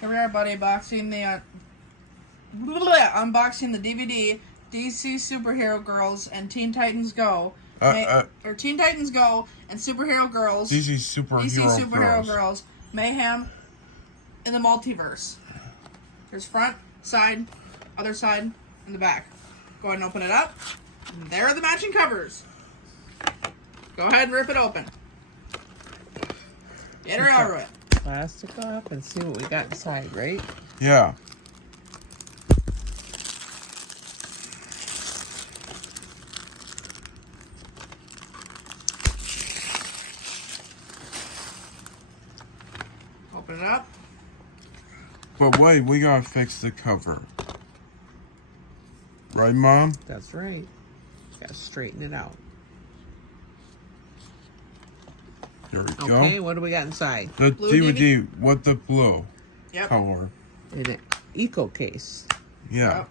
Here we are, buddy, unboxing the DVD DC Superhero Girls and Teen Titans Go. Or Teen Titans Go and Superhero Girls. DC Superhero Girls. Mayhem in the Multiverse. There's front, side, other side, and the back. Go ahead and open it up. And there are the matching covers. Go ahead and rip it open. Get her over it. Plastic off and see what we got inside, right? Yeah. Open it up. But wait, we gotta fix the cover. Right, Mom? That's right. Gotta straighten it out. There we go. Okay, what do we got inside? The Blue DVD with the blue Yep. color. In an eco case. Yeah. Yep.